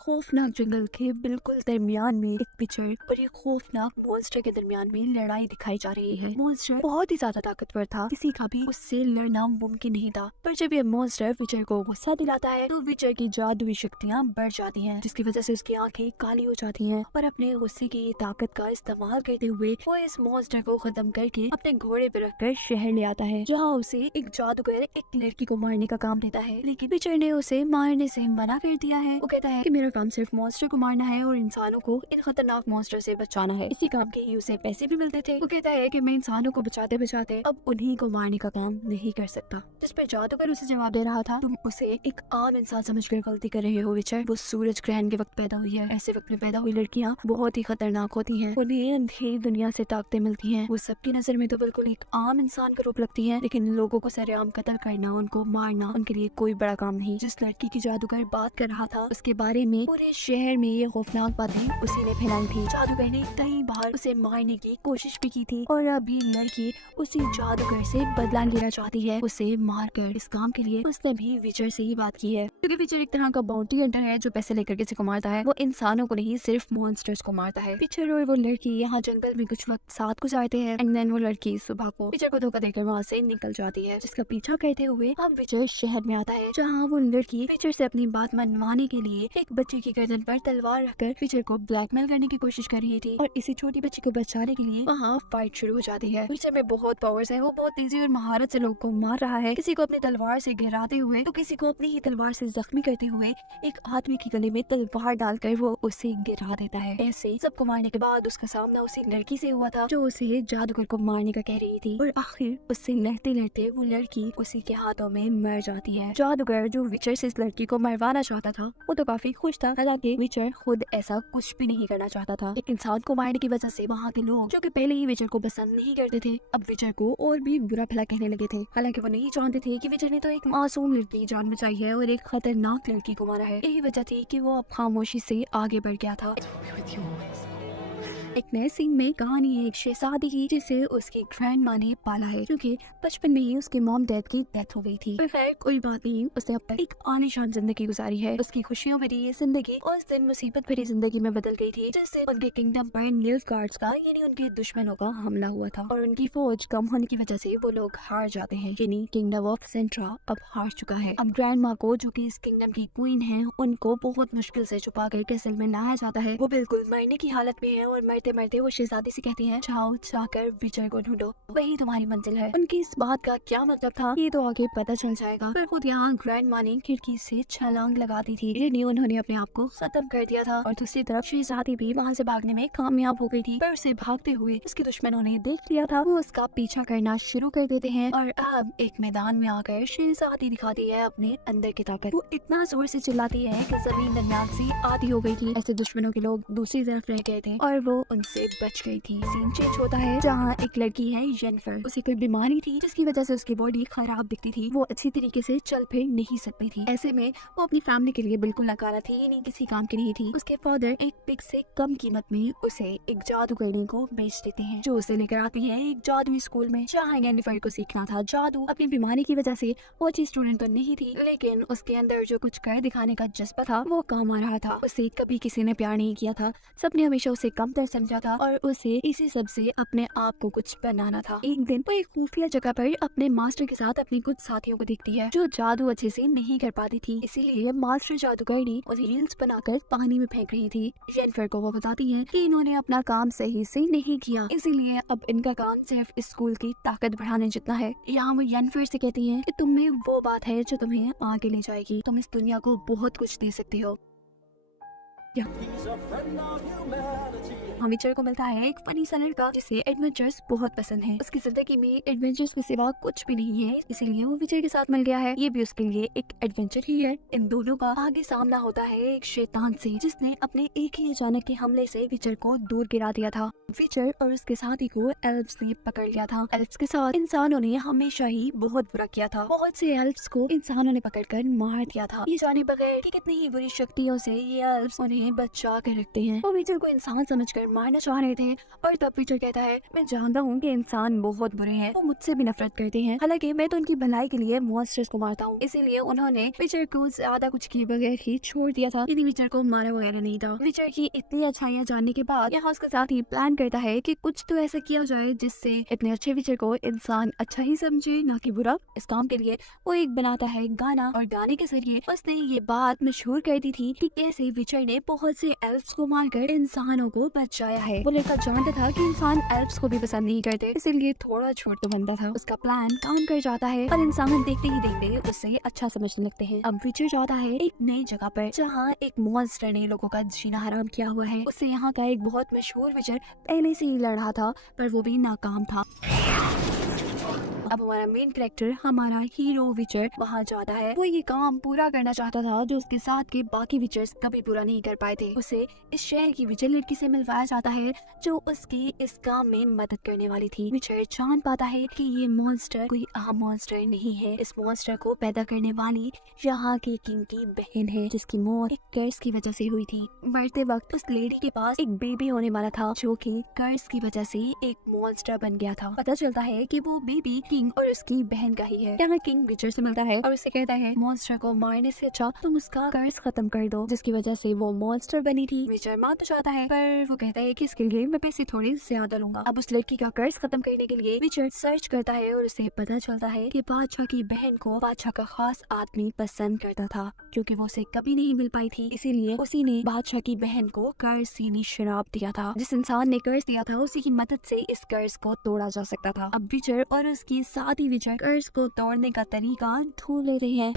खौफनाक जंगल के बिल्कुल दरमियान में एक विचर और एक खौफनाक मॉन्स्टर के दरमियान में लड़ाई दिखाई जा रही है। मॉन्स्टर बहुत ही ज्यादा ताकतवर था, किसी का भी उससे लड़ना मुमकिन नहीं था। पर जब ये मॉन्स्टर विचर को गुस्सा दिलाता है तो विचर की जादुई शक्तियाँ बढ़ जाती हैं, जिसकी वजह से उसकी आंखें काली हो जाती हैं और अपने गुस्से की ताकत का इस्तेमाल करते हुए वो इस मॉन्स्टर को खत्म करके अपने घोड़े पर रखकर शहर ले आता है, जहाँ उसे एक जादूगर एक लड़की को मारने का काम देता है। लेकिन विचर ने उसे मारने से मना कर दिया है। वो कहता है कि मेरा काम सिर्फ मॉन्स्टर को मारना है और इंसानों को इन खतरनाक मॉन्स्टर से बचाना है। इसी काम के ही उसे पैसे भी मिलते थे। वो कहता है कि मैं इंसानों को बचाते बचाते अब उन्हीं को मारने का काम नहीं कर सकता। जिस पर जादूगर उसे जवाब दे रहा था, तुम उसे एक आम इंसान समझकर गलती कर रहे हो विचर। वो सूरज ग्रहण के वक्त पैदा हुई है। ऐसे वक्त में पैदा हुई लड़कियाँ बहुत ही खतरनाक होती हैं। उन्हें अंधेरी दुनिया से ताकतें मिलती हैं। वो सबकी नजर में तो बिल्कुल एक आम इंसान का रूप लगती है, लेकिन लोगों को सरेआम कत्ल करना, उनको मारना उनके लिए कोई बड़ा काम नहीं। जिस लड़की की जादूगर बात कर रहा था उसके बारे में पूरे शहर में ये खौफनाक बातें उसी ने फैलाई थी। जादूगर ने कई बार उसे मारने की कोशिश भी की थी और अब ये लड़की उसी जादूगर से बदला लेना चाहती है, उसे मारकर। इस काम के लिए उसने भी विचर से ही बात की है, क्योंकि विचर एक तरह का बाउंटी हंटर है जो पैसे लेकर किसी को मारता है। वो इंसानों को नहीं, सिर्फ मॉन्स्टर्स को मारता है। विचर और वो लड़की यहाँ जंगल में कुछ वक्त साथ गुजारते हैं एंड देन वो लड़की सुबह को विचर को धोखा देकर वहाँ से निकल जाती है, जिसका पीछा करते हुए अब विचर शहर में आता है, जहाँ वो लड़की विचर से अपनी बात मनवाने के लिए एक बच्चे की गर्दन पर तलवार रखकर विचर को ब्लैकमेल करने की कोशिश कर रही थी। और इसी छोटी बच्ची को बचाने के लिए वहाँ फाइट शुरू हो जाती है। विचर में बहुत पावर्स है, वो बहुत तेजी और महारत से लोगों को मार रहा है, किसी को अपनी तलवार से गिराते हुए तो किसी को अपनी ही तलवार से जख्मी करते हुए एक आदमी के गले में तलवार डालकर वो उसे गिरा देता है। ऐसे सबको मारने के बाद उसका सामना उसी लड़की से हुआ था जो उसे जादूगर को मारने का कह रही थी, और आखिर उससे लड़ते लड़ते वो लड़की उसी के हाथों में मर जाती है। जादूगर जो विचर से इस लड़की को मरवाना चाहता था वो तो काफी खुश था, हालांकि विचर खुद ऐसा कुछ भी नहीं करना चाहता था। एक इंसान को मारने की वजह से वहाँ के लोग जो कि पहले ही विचर को पसंद नहीं करते थे, अब विचर को और भी बुरा भला कहने लगे थे। हालांकि वो नहीं जानते थे कि विचर ने तो एक मासूम लड़की की जान बचाई है और एक खतरनाक लड़की को मारा है। यही वजह थी कि वो अब खामोशी से आगे बढ़ गया था। एक नए सीन में कहानी है एक शहजादी की जिसे उसकी ग्रैंड माँ ने पाला है, क्योंकि बचपन में ही उसके मॉम डैड की डेथ हो गई थी। पर खैर कोई बात नहीं, उसने अब तक एक आलीशान जिंदगी गुजारी है। उसकी खुशियों भरी ये जिंदगी उस दिन मुसीबत भरी जिंदगी में बदल गई थी, जिससे उनके किंगडम पर निल्फगार्ड्स का यानी उनके दुश्मनों का हमला हुआ था और उनकी फौज कम होने की वजह से वो लोग हार जाते हैं, यानी किंगडम ऑफ सेंट्रा अब हार चुका है। अब ग्रैंड माँ को, जो कि इस किंगडम की क्वीन है, उनको बहुत मुश्किल से छुपा कर कैसल में लाया जाता है। वो बिल्कुल मरने की हालत में है और मरते मरते वो शहजादी से कहती हैं, जाओ जाकर विजय को ढूंढो, वही तुम्हारी मंजिल है। उनकी इस बात का क्या मतलब था ये तो आगे पता चल जाएगा। पर खुद यहाँ ग्रैंड माँ ने खिड़की से छलांग लगा दी थी, यानी उन्होंने अपने आप को खत्म कर दिया था। और दूसरी तरफ शहजादी भी वहाँ से भागने में कामयाब हो गई थी, पर उसे भागते हुए उसके दुश्मनों ने देख लिया था। वो उसका पीछा करना शुरू कर देते हैं और अब एक मैदान में आकर शहजादी दिखाती है अपने अंदर की ताकत। वो इतना जोर से चिल्लाती है कि जमीन दरमियान से आधी हो गई थी। ऐसे दुश्मनों के लोग दूसरी तरफ रह गए थे और वो उनसे बच गई थी। सीन चेंज होता है जहाँ एक लड़की है जेनिफर, उसे कोई बीमारी थी जिसकी वजह से उसकी बॉडी खराब दिखती थी, वो अच्छी तरीके से चल फिर नहीं सकती थी। ऐसे में वो अपनी फैमिली के लिए बिल्कुल नकारा थी, यानी किसी काम की नहीं थी। उसके फादर एक पिग से कम कीमत में उसे एक जादूगरनी को बेच देते हैं, जो उसे लेकर आती है एक जादुई स्कूल में, जहाँ जेनिफर को सीखना था जादू। अपनी बीमारी की वजह से वो अच्छी स्टूडेंट तो नहीं थी, लेकिन उसके अंदर जो कुछ कर दिखाने का जज्बा था वो काम आ रहा था। उसे कभी किसी ने प्यार नहीं किया था, सबने हमेशा उसे कमतर समझा था और उसे इसी सब से अपने आप को कुछ बनाना था। एक दिन वो एक खुफिया जगह पर अपने मास्टर के साथ अपने कुछ साथियों को देखती है जो जादू अच्छे से नहीं कर पाती थी, इसीलिए मास्टर जादूगरनी उसे रील्स बनाकर पानी में फेंक रही थी। जेनिफर को वो बताती है कि इन्होंने अपना काम सही से नहीं किया, इसीलिए अब इनका काम सिर्फ स्कूल की ताकत बढ़ाने जितना है। यहाँ वो जेनिफर से कहती है कि तुम में वो बात है जो तुम्हें आगे ले जाएगी, तुम इस दुनिया को बहुत कुछ दे सकती हो। विचर को मिलता है एक फनी सा लड़का जिसे एडवेंचर्स बहुत पसंद है। उसकी जिंदगी में एडवेंचर्स के सिवा कुछ भी नहीं है, इसीलिए वो विचर के साथ मिल गया है। ये भी उसके लिए एक एडवेंचर ही है। इन दोनों का आगे सामना होता है एक शैतान से, जिसने अपने एक ही अचानक के हमले से विचर को दूर गिरा दिया था। विचर और उसके साथी को एल्फ्स ने पकड़ लिया था। एल्फ्स के साथ इंसानों ने हमेशा ही बहुत बुरा किया था। बहुत से एल्फ्स को इंसानों ने पकड़कर मार दिया था, ये जाने बगैर कि कितनी ही बुरी शक्तियों से ये एल्फ्स उन्हें बचा कर रखते हैं। वो विचर को इंसान समझकर मारना चाह रहे थे। और तब विचर कहता है, मैं जानता हूँ कि इंसान बहुत बुरे हैं, वो मुझसे भी नफरत करते हैं, हालांकि मैं तो उनकी भलाई के लिए मॉन्स्टर्स को मारता हूँ, इसीलिए उन्होंने विचर को ज्यादा कुछ किए बगैर ही छोड़ दिया था, यदि विचर को मारा वगैरह नहीं था। विचर की इतनी अच्छाइयाँ जानने के बाद यहाँ उसके साथ ही प्लान करता है कि कुछ तो ऐसा किया जाए जिससे इतने अच्छे विचर को इंसान अच्छा ही समझे, ना कि बुरा। इस काम के लिए वो एक बनाता है गाना, और गाने के जरिए उसने ये बात मशहूर कर दी थी कि कैसे विचर ने बहुत से एल्फ्स को मारकर इंसानों को बचाया है। वो लड़का जानता था कि इंसान एल्फ्स को भी पसंद नहीं करते, इसीलिए थोड़ा छोट तो बनता था। उसका प्लान काम कर जाता है और इंसान देखते ही देखते उससे अच्छा समझने लगते हैं। अब विचर जाता है एक नई जगह पर जहाँ एक मॉन्स्टर ने लोगों का जीना हराम किया हुआ है। उससे यहाँ का एक बहुत मशहूर विचर पहले से ही लड़ रहा था, पर वो भी नाकाम था। अब हमारा मेन कैरेक्टर, हमारा हीरो विचर वहाँ जाता है। वो ये काम पूरा करना चाहता था जो उसके साथ के बाकी विचर्स कभी पूरा नहीं कर पाए थे। उसे इस शहर की विचर लड़की से मिलवाया जाता है जो उसकी इस काम में मदद करने वाली थी। विचर जान पाता है कि ये मॉन्स्टर कोई आम मॉन्स्टर नहीं है। इस मॉन्स्टर को पैदा करने वाली यहाँ के किंग की बहन है, जिसकी मौत एक कर्ज की वजह से हुई थी। मरते वक्त उस लेडी के पास एक बेबी होने वाला था जो कि कर्ज की वजह से एक मॉन्स्टर बन गया था। पता चलता है कि वो बेबी किंग और उसकी बहन का ही है। यहाँ किंग विचर से मिलता है और उससे कहता है, मॉन्स्टर को मारने से अच्छा तुम उसका कर्ज खत्म कर दो, जिसकी वजह से वो मॉन्स्टर बनी थी। विचर मान तो चाहता है, पर वो कहता है कि इसके लिए मैं पैसे थोड़े ज्यादा लूंगा। अब उस लड़की का कर्ज खत्म करने के लिए विचर सर्च करता है और उसे पता चलता है कि बादशाह की बहन को बादशाह का खास आदमी पसंद करता था, क्योंकि वो उसे कभी नहीं मिल पाई थी, इसीलिए उसी ने बादशाह की बहन को कर्ज सीनी शराब दिया था। जिस इंसान ने कर्ज दिया था उसी की मदद से इस कर्ज को तोड़ा जा सकता था। अब विचर और उसकी साथी विचर कर्ज को तोड़ने का तरीका ढूंढ लेते हैं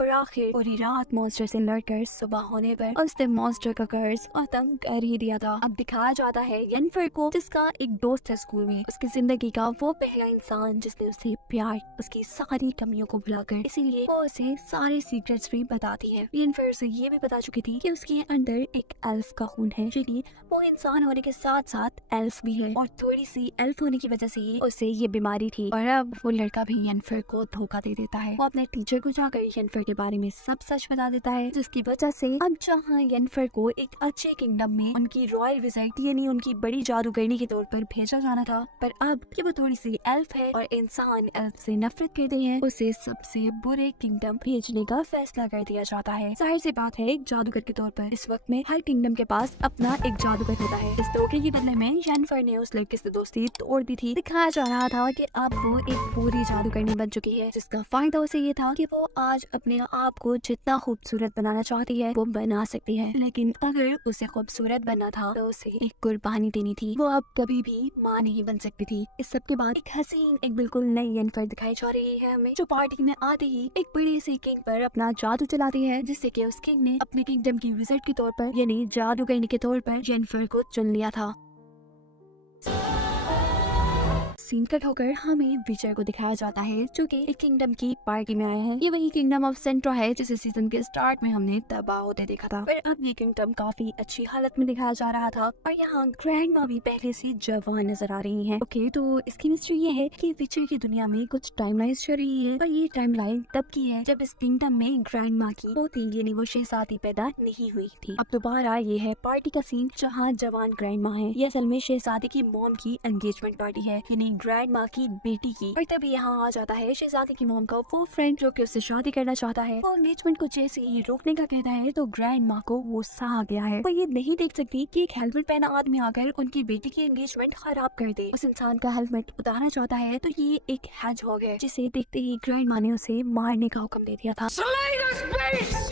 और आखिर पूरी रात मॉन्स्टर से लड़कर सुबह होने पर उसने मॉन्स्टर का कर्ज खत्म कर ही दिया था। अब दिखाया जाता है येनफर को, जिसका एक दोस्त है स्कूल में, उसकी जिंदगी का वो पहला इंसान जिसने उसे प्यार, उसकी सारी कमियों को भुलाकर, इसीलिए वो उसे सारे सीक्रेट्स भी बताती है। येनफर उसे ये भी बता चुकी थी कि उसके अंदर एक एल्फ का खून है, क्योंकि वो इंसान होने के साथ साथ एल्फ भी है और थोड़ी सी एल्फ होने की वजह से ही उसे ये बीमारी थी। और अब वो लड़का भी येनफर को धोखा दे देता है। वो अपने टीचर को जाकर येनफर के बारे में सब सच बता देता है, जिसकी वजह से अब जहाँ येनफर को एक अच्छे किंगडम में उनकी रॉयल विजिट यानी उनकी बड़ी जादूगरनी के तौर पर भेजा जाना था, पर अब कि वो थोड़ी सी एल्फ है और इंसान एल्फ से नफरत करते हैं, उसे सबसे बुरे किंगडम भेजने का फैसला कर दिया जाता है। जाहिर सी बात है, एक जादूगर के तौर पर इस वक्त में हर किंगडम के पास अपना एक जादूगर होता है। इस धोखे के बदले में येनफर ने उस लड़के से दोस्ती तोड़ दी थी। दिखाया जा रहा था कि अब वो एक पूरी जादूगरनी बन चुकी है, जिसका फायदा उसे ये था कि वो आज अपने आप को जितना खूबसूरत बनाना चाहती है वो बना सकती है, लेकिन अगर उसे खूबसूरत बनना था तो उसे एक कुर्बानी देनी थी। वो अब कभी भी माँ नहीं बन सकती थी। इस सब के बाद एक हसीन, एक बिल्कुल नई येनफर दिखाई जा रही है हमें, जो पार्टी में आते ही एक बड़े से किंग पर अपना जादू चलाती है, जिससे कि उस किंग ने अपने किंगडम की विजिट के तौर पर यानी जादूगरनी के तौर पर येनफर को चुन लिया था। सीन कट होकर हमें विचर को दिखाया जाता है जो कि एक किंगडम की पार्टी में आए हैं। ये वही किंगडम ऑफ सेंट्रा है जिसे सीजन के स्टार्ट में हमने तबाह होते देखा था, पर अब ये किंगडम काफी अच्छी हालत में दिखाया जा रहा था और यहाँ ग्रैंड माँ भी पहले से जवान नजर आ रही हैं। ओके, तो इसकी मिस्ट्री ये है कि विचर की दुनिया में कुछ टाइमलाइन चल रही है, पर ये टाइमलाइन तब की है जब इस किंगडम में ग्रैंड माँ की पोती यानी वो शहजादी पैदा नहीं हुई थी। अब दोबारा ये है पार्टी का सीन जहाँ जवान ग्रैंड माँ है। ये असल में शहजादी की मॉम की एंगेजमेंट पार्टी है, यानी ग्रैंड माँ की बेटी की। और तभी यहाँ आ जाता है शहजादी की मॉम का वो फ्रेंड जो कि उससे शादी करना चाहता है। वो एंगेजमेंट को जैसे ही रोकने का कहता है तो ग्रैंड माँ को गुस्सा आ गया है। वो ये नहीं देख सकती कि एक हेलमेट पहना आदमी आकर उनकी बेटी की एंगेजमेंट खराब कर दे। उस इंसान का हेलमेट उतारना चाहता है तो ये एक हेजहॉग है, जिसे देखते ही ग्रैंड माँ ने उसे मारने का हुक्म दे दिया था।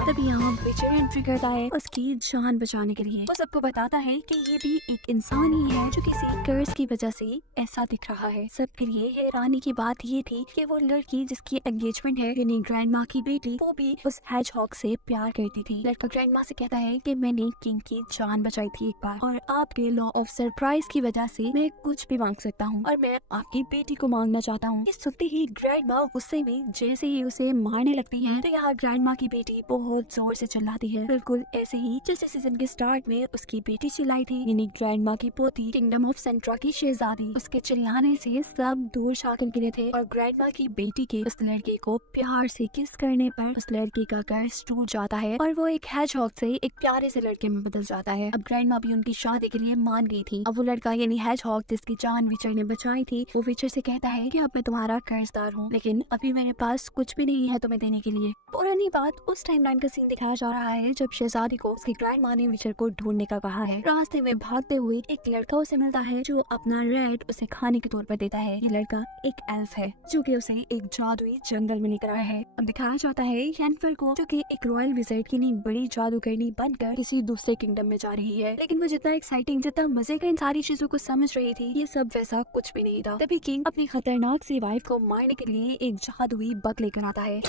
तभी यहाँ विचर एंट्री करता है उसकी जान बचाने के लिए। वो सबको बताता है कि ये भी एक इंसान ही है जो किसी कर्ज की वजह से ऐसा दिख रहा है। सबके लिए हैरानी की बात ये थी कि वो लड़की जिसकी एंगेजमेंट है यानी ग्रैंड माँ की बेटी, वो भी उस हेजहॉग से प्यार करती थी। लड़का ग्रैंड माँ से कहता है कि मैंने किंग की जान बचाई थी एक बार, और आपके लॉ ऑफ सरप्राइज की वजह से मैं कुछ भी मांग सकता हूँ और मैं आपकी बेटी को मांगना चाहता हूँ। ये सुनते ही ग्रैंड माँ गुस्से में जैसे ही उसे मारने लगती है तो यहाँ ग्रैंड माँ की बेटी बहुत जोर से चिल्लाती है, बिल्कुल ऐसे ही जैसे सीजन के स्टार्ट में उसकी बेटी चिल्लाई थी, यानी ग्रैंड माँ की पोती किंगडम ऑफ सेंट्रा की शहजादी। उसके चिल्लाने से से सब दूर शाकिल गिरे थे और ग्रैंडमा की बेटी के उस लड़के को प्यार से किस करने पर उस लड़के का कर्ज टूट जाता है और वो एक हेजहॉग से एक प्यारे से लड़के में बदल जाता है। अब ग्रैंडमा भी उनकी शादी के लिए मान गई थी। अब वो लड़का यानी हेजहॉग जिसकी जान विचर ने बचाई थी, वो विचर से कहता है कि अब मैं तुम्हारा कर्जदार हूँ, लेकिन अभी मेरे पास कुछ भी नहीं है तुम्हें देने के लिए। पुरानी बात उस टाइमलाइन का सीन दिखाया जा रहा है जब शहजादी को उसकी ग्रैंडमा ने विचर को ढूंढने का कहा है। रास्ते में भागते हुए एक लड़का उसे मिलता है जो अपना रेड उसे खाने के तौर पर देता है। ये लड़का एक एल्फ है जो कि उसे एक जादुई जंगल में लेकर आया है। अब दिखाया जाता है येनिफर को जो कि एक रॉयल विज़ार्ड की नहीं बड़ी जादूगरनी बनकर किसी दूसरे किंगडम में जा रही है, लेकिन वो जितना एक्साइटिंग जितना मजे का इन सारी चीजों को समझ रही थी, ये सब वैसा कुछ भी नहीं था। तभी किंग अपनी खतरनाक सी वाइफ को मारने के लिए एक जादुई बग लेकर आता है।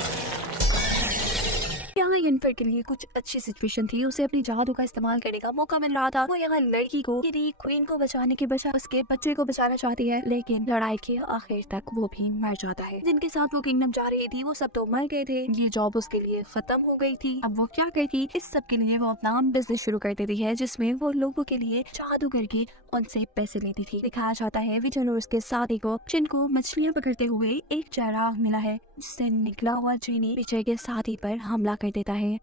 यहाँ येनिफर के लिए कुछ अच्छी सिचुएशन थी, उसे अपनी जादू का इस्तेमाल करने का मौका मिल रहा था। वो यहाँ लड़की को यानी क्वीन को बचाने के बजाय उसके बच्चे को बचाना चाहती है, लेकिन लड़ाई के आखिर तक वो भी मर जाता है। जिनके साथ वो किंगडम जा रही थी वो सब तो मर गए थे, ये जॉब उसके लिए खत्म हो गई थी। अब वो क्या करती, इस सब के लिए वो अपना बिजनेस शुरू कर देती है जिसमें वो लोगों के लिए जादू करके उनसे पैसे लेती थी। दिखाया जाता है विचर और उसके साथी को जिनको मछलियाँ पकड़ते हुए एक चराग मिला है, जिससे निकला हुआ जीनी विचर के साथी पर हमला कर देता है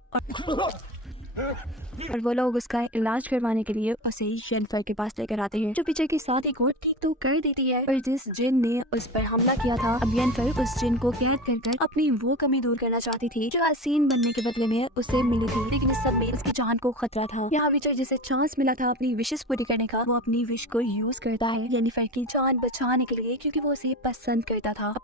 और वो लोग उसका इलाज करवाने के लिए उसे येनिफर के पास लेकर आते हैं, जो विचर के साथी को ठीक तो कर देती है। पर जिस जिन ने उस पर हमला किया था, अब येनिफर उस जिन को कैद कर अपनी वो कमी दूर करना चाहती थी जो हसीन बनने के बदले में उसे मिली थी, लेकिन इस सब में उसकी जान को खतरा था। यहाँ विचर जिसे चांस मिला था अपनी विशेष पूरी करने का, वो अपनी विश को यूज करता है येनिफर की जान बचाने के लिए, क्योंकि वो उसे पसंद करता था।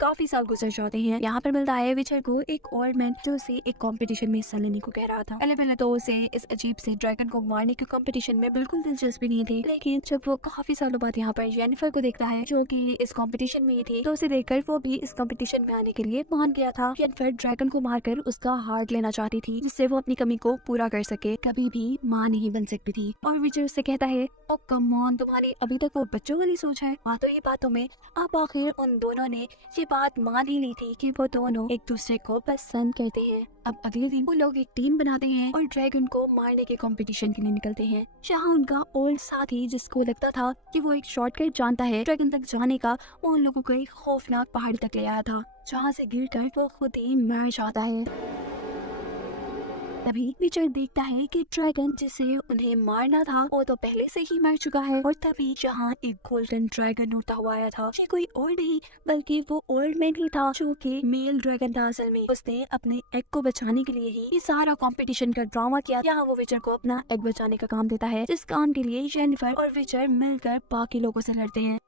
काफी साल गुजर जाते हैं। यहाँ पर मिलता है विचर को एक ओल्ड मैन जो उसे एक कंपटीशन में हिस्सा लेने को कह रहा था। पहले तो उसे इस अजीब से ड्रैगन को मारने के कंपटीशन में बिल्कुल दिलचस्पी नहीं थी, लेकिन जब वो काफी सालों बाद यहाँ पर येनिफर को देखता है जो कि इस कंपटीशन में ही थी, तो उसे देखकर वो भी इस कंपटीशन में आने के लिए मान गया था। येनिफर ड्रैगन को मारकर उसका हार्ट लेना चाहती थी जिससे वो अपनी कमी को पूरा कर सके, कभी भी माँ नहीं बन सकती थी। और विचर उससे कहता है, ओ कम ऑन, तुम्हारी अभी तक वो बच्चों वाली सोच है। बातों ही बातों में अब आखिर उन दोनों ने ये बात मान ही ली थी कि वो दोनों एक दूसरे को पसंद करते हैं। अब अगले दिन वो लोग एक टीम बनाते हैं और ड्रैगन को मारने के कंपटीशन के लिए निकलते हैं। जहाँ उनका ओल्ड साथी जिसको लगता था कि वो एक शॉर्टकट जानता है ड्रैगन तक जाने का, वो उन लोगों को एक खौफनाक पहाड़ी तक ले आया था जहाँ से गिरकर वो खुद ही मर जाता है। तभी विचर देखता है कि ड्रैगन जिसे उन्हें मारना था वो तो पहले से ही मर चुका है, और तभी जहाँ एक गोल्डन ड्रैगन उड़ता हुआ आया था, ये कोई और नहीं बल्कि वो ओल्ड मैन ही था जो कि मेल ड्रैगन था। असल में उसने अपने एग को बचाने के लिए ही ये सारा कंपटीशन का ड्रामा किया। यहाँ वो विचर को अपना एग बचाने का काम देता है, जिस काम के लिए येनिफर और विचर मिलकर बाकी लोगों से लड़ते हैं।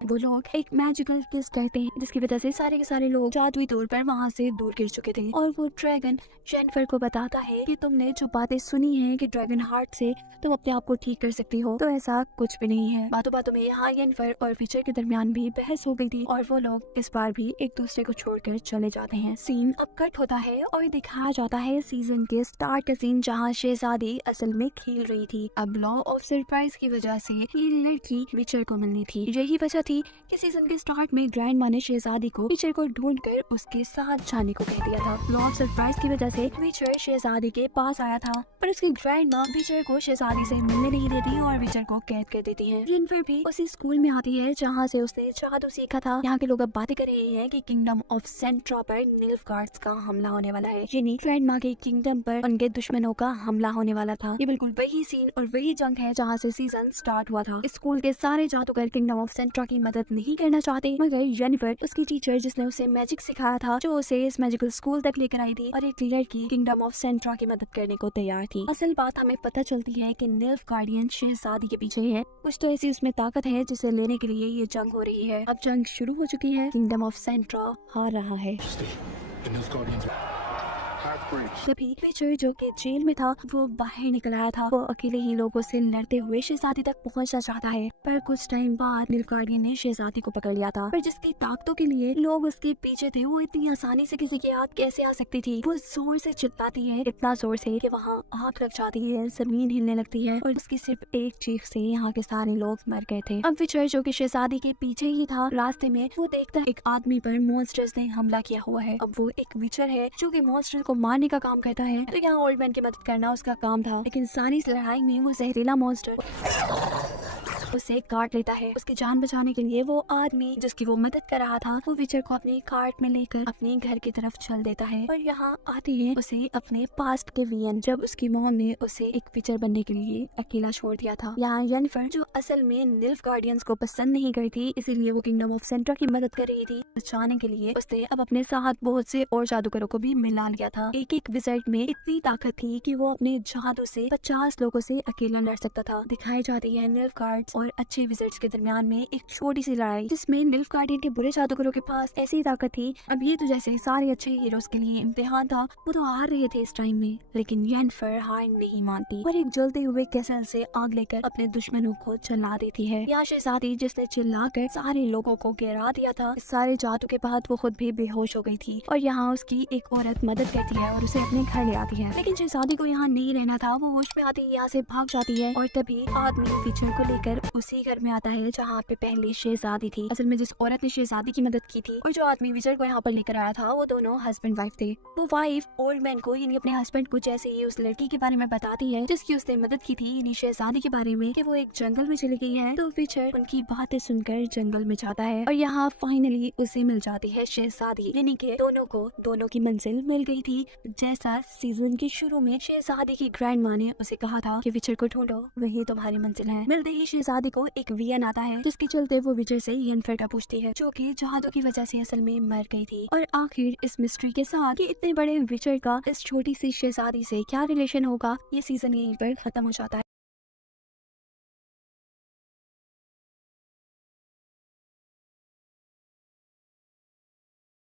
वो लोग एक मैजिकल किस करते हैं जिसकी वजह से सारे के सारे लोग जादुई तौर पर वहाँ से दूर गिर चुके थे। और वो ड्रैगन येनिफर को बताता है कि तुमने जो बातें सुनी है कि ड्रैगन हार्ट से तुम अपने आप को ठीक कर सकती हो, तो ऐसा कुछ भी नहीं है। बातों बातों में यहाँ येनिफर और विचर के दरमियान भी बहस हो गई थी और वो लोग इस बार भी एक दूसरे को छोड़कर चले जाते हैं। सीन अब कट होता है और दिखाया जाता है सीजन के स्टार्ट का सीन जहाँ शहजादी असल में खेल रही थी। अब लॉ ऑफ सरप्राइज की वजह से ये लड़की विचर को मिलनी थी। यही वजह थी कि सीजन के स्टार्ट में ग्रैंडमा ने शहजादी को विचर को ढूंढकर उसके साथ जाने को कह दिया था। लॉ ऑफ सरप्राइज की वजह से विचर शहजादी के पास आया था, पर उसकी ग्रैंडमा विचर को शहजादी से मिलने नहीं देती और विचर को कैद कर देती है। येनिफर भी उसी स्कूल में आती है जहाँ से उसने जादू सीखा था। यहाँ के लोग अब बातें कर रहे हैं कि किंगडम ऑफ सेंट्रा पर निल्फगार्ड्स का हमला होने वाला है, यानी ग्रैंडमा के किंगडम पर उनके दुश्मनों का हमला होने वाला था। ये बिल्कुल वही सीन और वही जंग है जहाँ से सीजन स्टार्ट हुआ था। स्कूल के सारे जादूगर किंगडम ऑफ सेंट्रा की मदद नहीं करना चाहते, मगर येनिफर उसकी टीचर जिसने उसे मैजिक सिखाया था, जो उसे इस मैजिकल स्कूल तक लेकर आई थी, और एक लड़की किंगडम ऑफ सेंट्रा की मदद करने को तैयार थी। असल बात हमें पता चलती है कि निल्फगार्डियन शहजादी के पीछे है। कुछ तो ऐसी उसमें ताकत है जिसे लेने के लिए ये जंग हो रही है। अब जंग शुरू हो चुकी है, किंगडम ऑफ सेंट्रा हार रहा है। तभी विचर जो कि जेल में था वो बाहर निकल आया था। वो अकेले ही लोगों से लड़ते हुए शहजादी तक पहुंचना चाहता है, पर कुछ टाइम बाद निल्फगार्डियन ने शहजादी को पकड़ लिया था। पर जिसकी ताकतों के लिए लोग उसके पीछे थे, वो इतनी आसानी से किसी की हाथ कैसे आ सकती थी। वो जोर से चिल्लाती है, इतना जोर से कि वहाँ आग लग जाती है, जमीन हिलने लगती है, और उसकी सिर्फ एक चीख से यहाँ के सारे लोग मर गए थे। अब विचर जो कि शहजादी के पीछे ही था, रास्ते में वो देखता है एक आदमी पर मॉन्स्टर्स ने हमला किया हुआ है। अब वो एक विचर है जो कि मॉन्स्टर को मारने का काम करता है, तो यहाँ ओल्ड मैन की मदद करना उसका काम था, लेकिन सारी इस लड़ाई में वो जहरीला मॉन्स्टर उसे काट लेता है। उसकी जान बचाने के लिए वो आदमी जिसकी वो मदद कर रहा था वो विचर को अपने कार्ट में लेकर अपने घर की तरफ चल देता है। और यहाँ आते हैं उसे अपने पास्ट के वियन, जब उसकी मॉम ने उसे एक विचर बनने के लिए अकेला छोड़ दिया था। यहाँ येनिफर जो असल में निल्फ गार्डियंस को पसंद नहीं करती, इसीलिए वो किंगडम ऑफ सेंट्रा की मदद कर रही थी बचाने के लिए। उसने अब अपने साथ बहुत से और जादूगरों को भी मिला लिया था। एक एक विज़र्ड में इतनी ताकत थी कि वो अपने जादू से 50 लोगों से अकेला लड़ सकता था। दिखाई जाती है निल्फ गार्ड्स और अच्छे विज़र्ड्स के दरमियान में एक छोटी सी लड़ाई, जिसमें निल्फ गार्डियन के बुरे जादूगरों के पास ऐसी ताकत थी। अब ये तो जैसे सारे अच्छे हीरोज के लिए इम्तिहान था, वो तो हार रहे थे इस टाइम में, लेकिन येनिफर हार नहीं मानती और एक जलते हुए कैसल से आग लेकर अपने दुश्मनों को जला देती है। यहाँ शहजादी जिसने चिल्लाकर सारे लोगों को गिरा दिया था, इस सारे जादू के बाद वो खुद भी बेहोश हो गई थी और यहाँ उसकी एक औरत मदद करती है और उसे अपने घर ले आती है। लेकिन शहजादी को यहाँ नहीं रहना था, वो होश में आती यहाँ से भाग जाती है और तभी आदमी विचर को लेकर उसी घर में आता है जहाँ पे पहले शहजादी थी। असल में जिस औरत ने शहजादी की मदद की थी और जो आदमी विचर को यहाँ पर लेकर आया था, वो दोनों हस्बैंड वाइफ थे। वो वाइफ ओल्ड मैन को यानी अपने हस्बैंड को जैसे ही उस लड़की के बारे में बताती है जिसकी उसने मदद की थी यानी शहजादी के बारे में, कि वो एक जंगल में चली गई है, तो विचर उनकी बातें सुनकर जंगल में जाता है और यहाँ फाइनली उसे मिल जाती है शहजादी, यानी कि दोनों को दोनों की मंजिल मिल गई थी। जैसा सीजन के शुरू में शहजादी की ग्रैंड माँ ने उसे कहा था कि विचर को ढूंढो, वही तुम्हारी मंजिल है। मिलते ही शहजादी को एक वियन आता है जिसके चलते वो विचर से येनिफर का पूछती है, जो कि जादू की वजह से असल में मर गई थी। और आखिर इस मिस्ट्री के साथ कि इतने बड़े विचर का इस छोटी सी शहजादी से क्या रिलेशन होगा, ये सीजन यहीं पर खत्म हो जाता है।